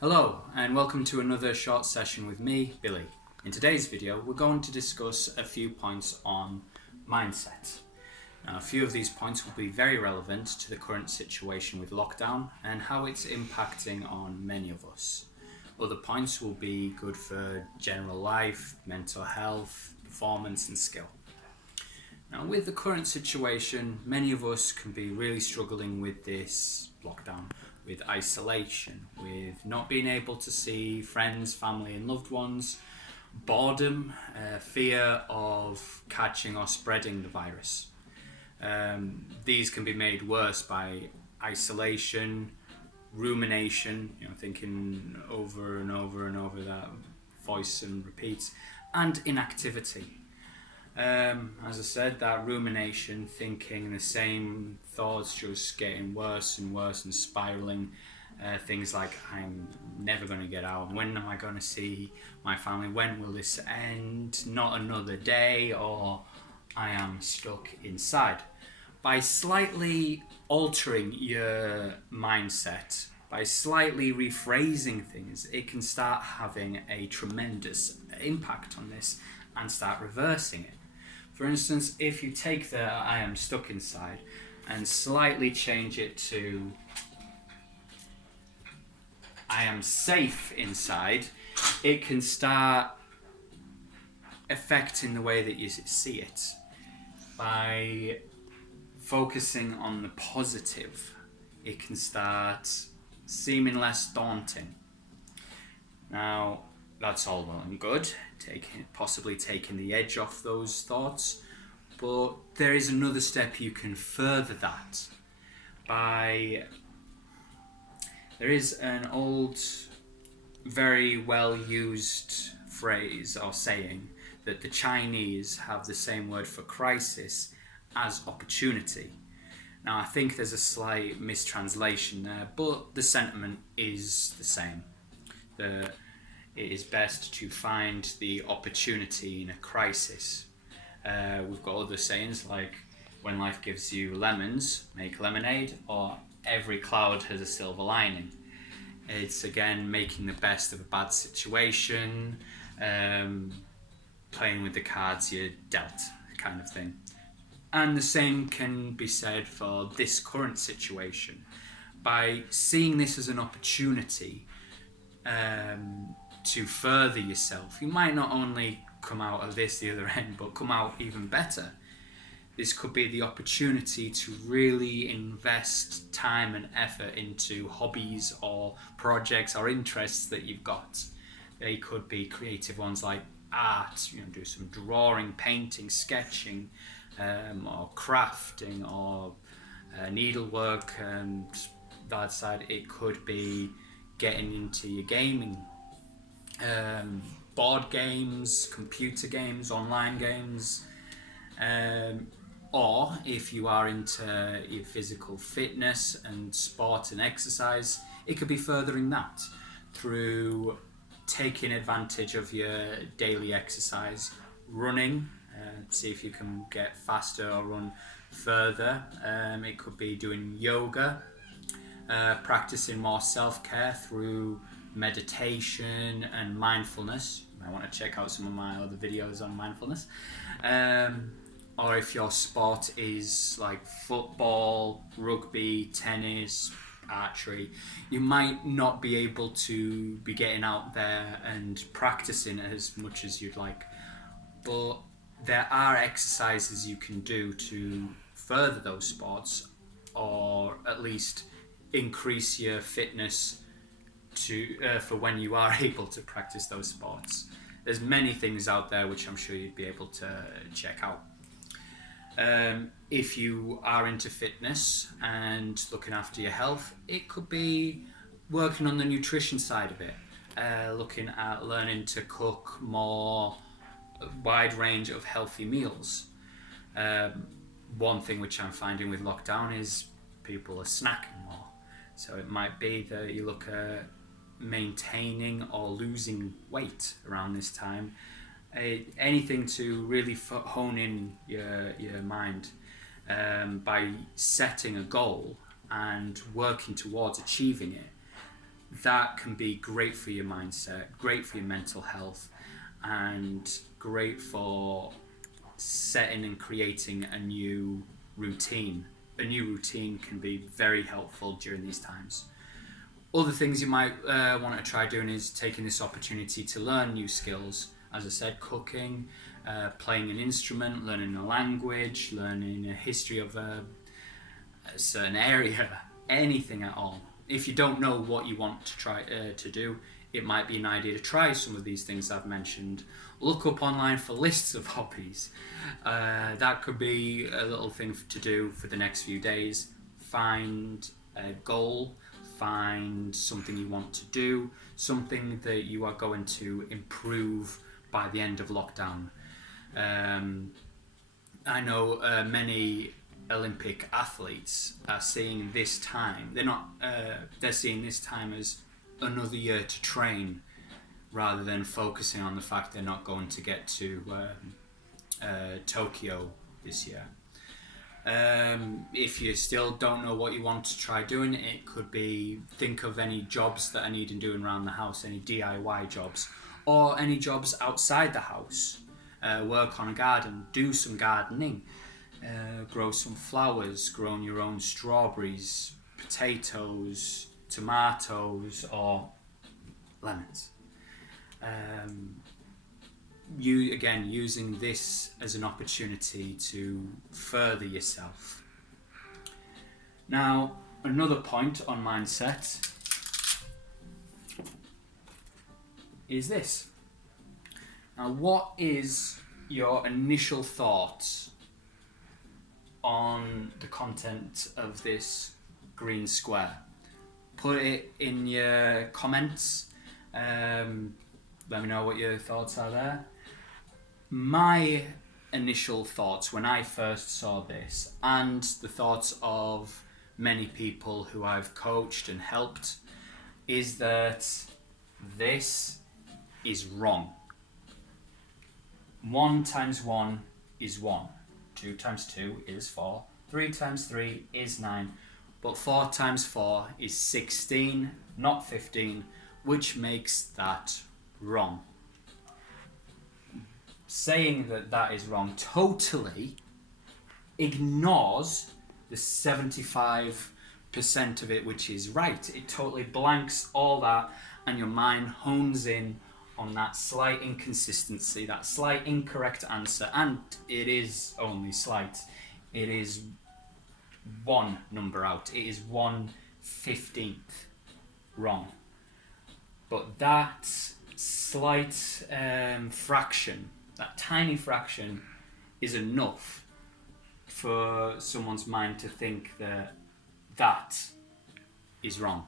Hello and welcome to another short session with me, Billy. In today's video we're going to discuss a few points on mindset. Now, a few of these points will be very relevant to the current situation with lockdown and how it's impacting on many of us. Other points will be good for general life, mental health, performance and skill. Now, with the current situation, many of us can be really struggling with this lockdown, with isolation, with not being able to see friends, family and loved ones, boredom, fear of catching or spreading the virus. These can be made worse by isolation, rumination, thinking over and over and over that voice and repeats, and inactivity. As I said, that rumination, thinking the same thoughts, just getting worse and worse and spiraling. Things like, I'm never going to get out. When am I going to see my family? When will this end? Not another day, or I am stuck inside. By slightly altering your mindset, by slightly rephrasing things, it can start having a tremendous impact on this and start reversing it. For instance, if you take the I am stuck inside and slightly change it to I am safe inside, it can start affecting the way that you see it. By focusing on the positive, it can start seeming less daunting. Now, that's all well and good, possibly taking the edge off those thoughts, but there is another step you can further that by... There is an old, very well used phrase or saying that the Chinese have the same word for crisis as opportunity. Now, I think there's a slight mistranslation there, but the sentiment is the same. It is best to find the opportunity in a crisis. We've got other sayings like, when life gives you lemons, make lemonade, or every cloud has a silver lining. It's again making the best of a bad situation, playing with the cards you're dealt, kind of thing. And the same can be said for this current situation. By seeing this as an opportunity to further yourself, you might not only come out of this the other end, but come out even better. This could be the opportunity to really invest time and effort into hobbies or projects or interests that you've got. They could be creative ones like art, do some drawing, painting, sketching, or crafting, or needlework, and that side. It could be getting into your gaming, board games, computer games, online games, or if you are into your physical fitness and sport and exercise, it could be furthering that through taking advantage of your daily exercise, running, see if you can get faster or run further. It could be doing yoga, practicing more self-care through meditation and mindfulness. You might want to check out some of my other videos on mindfulness. Or if your sport is like football, rugby, tennis, archery, you might not be able to be getting out there and practicing as much as you'd like. But there are exercises you can do to further those sports, or at least increase your fitness for when you are able to practice those sports. There's many things out there which I'm sure you'd be able to check out. If you are into fitness and looking after your health, it could be working on the nutrition side of it, looking at learning to cook more wide range of healthy meals. One thing which I'm finding with lockdown is people are snacking more. So it might be that you look at maintaining or losing weight around this time. Anything to really hone in your mind by setting a goal and working towards achieving it. that can be great for your mindset, great for your mental health, and great for setting and creating a new routine. A new routine can be very helpful during these times. Other things you might want to try doing is taking this opportunity to learn new skills. As I said, cooking, playing an instrument, learning a language, learning a history of a certain area, anything at all. If you don't know what you want to try to do, it might be an idea to try some of these things I've mentioned. Look up online for lists of hobbies. That could be a little thing to do for the next few days. Find a goal, find something you want to do, something that you are going to improve by the end of lockdown. I know many Olympic athletes are seeing this time, they're seeing this time as another year to train, rather than focusing on the fact they're not going to get to Tokyo this year. If you still don't know what you want to try doing, it could be think of any jobs that I need doing around the house, any DIY jobs, or any jobs outside the house. Work on a garden, do some gardening, grow some flowers, grow your own strawberries, potatoes, tomatoes, or lemons. Using this as an opportunity to further yourself. Now, another point on mindset is this. Now, what is your initial thoughts on the content of this green square? Put it in your comments. Let me know what your thoughts are there. My initial thoughts when I first saw this, and the thoughts of many people who I've coached and helped, is that this is wrong. 1 times 1 is 1. 2 times 2 is 4. 3 times 3 is 9. But 4 times 4 is 16, not 15, which makes that wrong. Saying that that is wrong totally ignores the 75% of it which is right. It totally blanks all that, and your mind hones in on that slight inconsistency, that slight incorrect answer, and it is only slight. It is 1 number out. It is 1/15 wrong. But that slight fraction, that tiny fraction, is enough for someone's mind to think that that is wrong.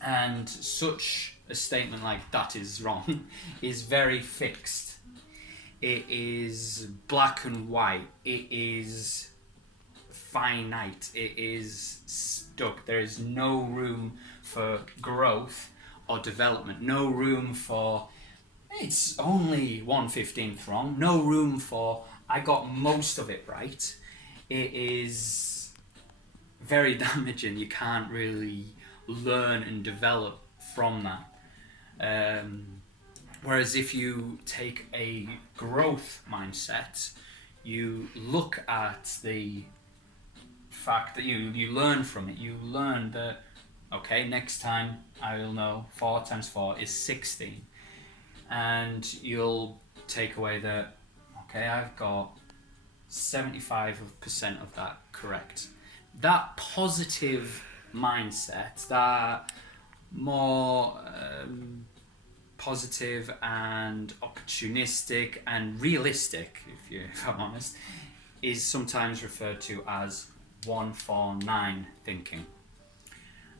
And such a statement like "that is wrong" is very fixed. It is black and white. It is finite. It is stuck. There is no room for growth or development. No room for it's only 1/15 wrong. No room for I got most of it right. It is very damaging. You can't really learn and develop from that. Whereas if you take a growth mindset, you look at the fact that you learn from it. You learn that, okay, next time I will know 4 times 4 is 16. And you'll take away that, okay, I've got 75% of that correct. That positive mindset, that more positive and opportunistic and realistic, if I'm honest, is sometimes referred to as 149 thinking.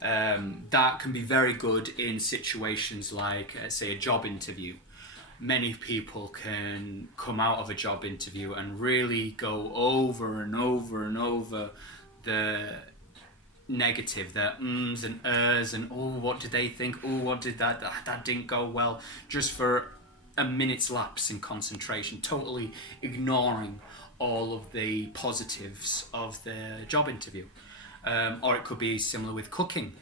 That can be very good in situations like, say, a job interview. Many people can come out of a job interview and really go over and over and over the negative, the ums and ers, and oh, what did they think? Oh, what did that didn't go well, just for a minute's lapse in concentration, totally ignoring all of the positives of the job interview. Or it could be similar with cooking.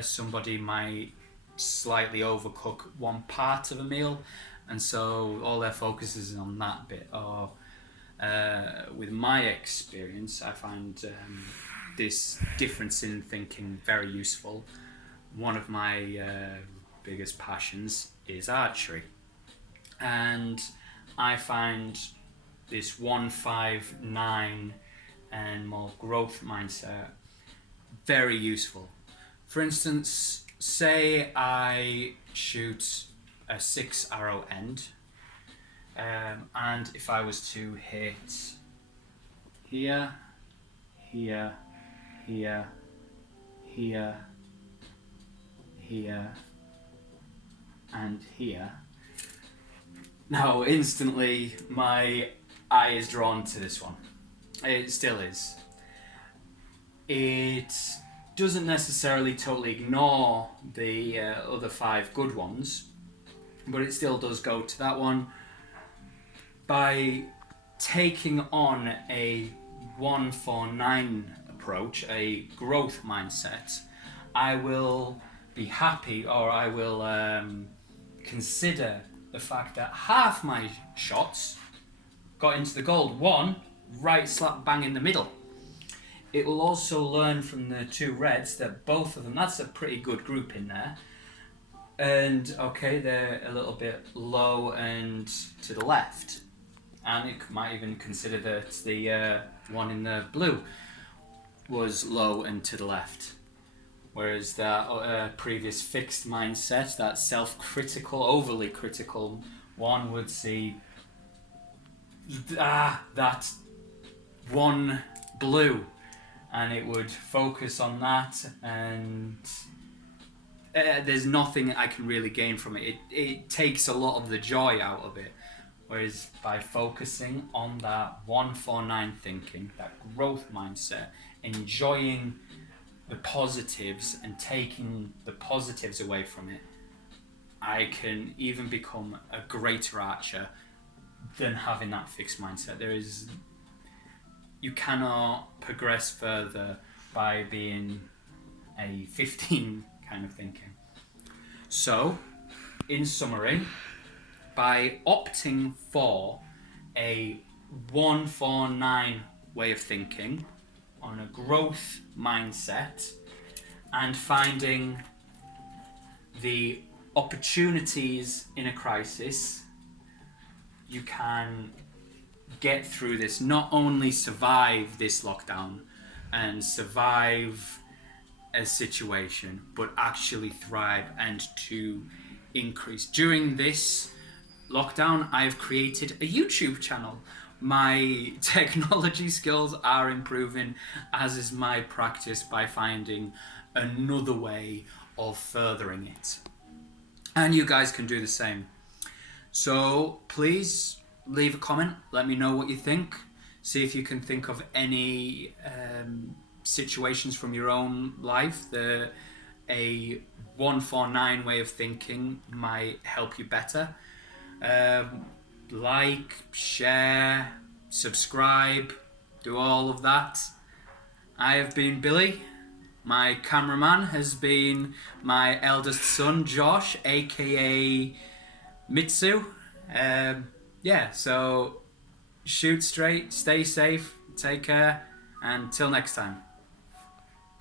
Somebody might slightly overcook one part of a meal, and so all their focus is on that bit. Or with my experience, I find this difference in thinking very useful. One of my biggest passions is archery, and I find this 1-5-9 and more growth mindset very useful. For instance, say I shoot a 6-arrow end, and if I was to hit here, here, here, here, here, and here, now instantly my eye is drawn to this one. It still is. It doesn't necessarily totally ignore the other 5 good ones, but it still does go to that one. By taking on a 1-4-9 approach, a growth mindset, I will be happy, or I will consider the fact that half my shots got into the gold, one right slap bang in the middle. It will also learn from the 2 reds that both of them, that's a pretty good group in there, and okay, they're a little bit low and to the left, and it might even consider that the one in the blue was low and to the left, whereas that previous fixed mindset, that self-critical, overly critical one, would see that one blue, and it would focus on that, and there's nothing I can really gain from it. It takes a lot of the joy out of it. Whereas by focusing on that 1-4-9 thinking, that growth mindset, enjoying the positives and taking the positives away from it, I can even become a greater archer than having that fixed mindset. You cannot progress further by being a 15 kind of thinking. So, in summary, by opting for a 1-4-9 way of thinking on a growth mindset and finding the opportunities in a crisis, you can get through this, not only survive this lockdown and survive a situation, but actually thrive and to increase. During this lockdown, I've created a YouTube channel. My technology skills are improving, as is my practice by finding another way of furthering it. And you guys can do the same. So please leave a comment, let me know what you think. See if you can think of any situations from your own life that a 1-4-9 way of thinking might help you better. Like, share, subscribe, do all of that. I have been Billy. My cameraman has been my eldest son, Josh, aka Mitsu. So shoot straight, stay safe, take care, and till next time.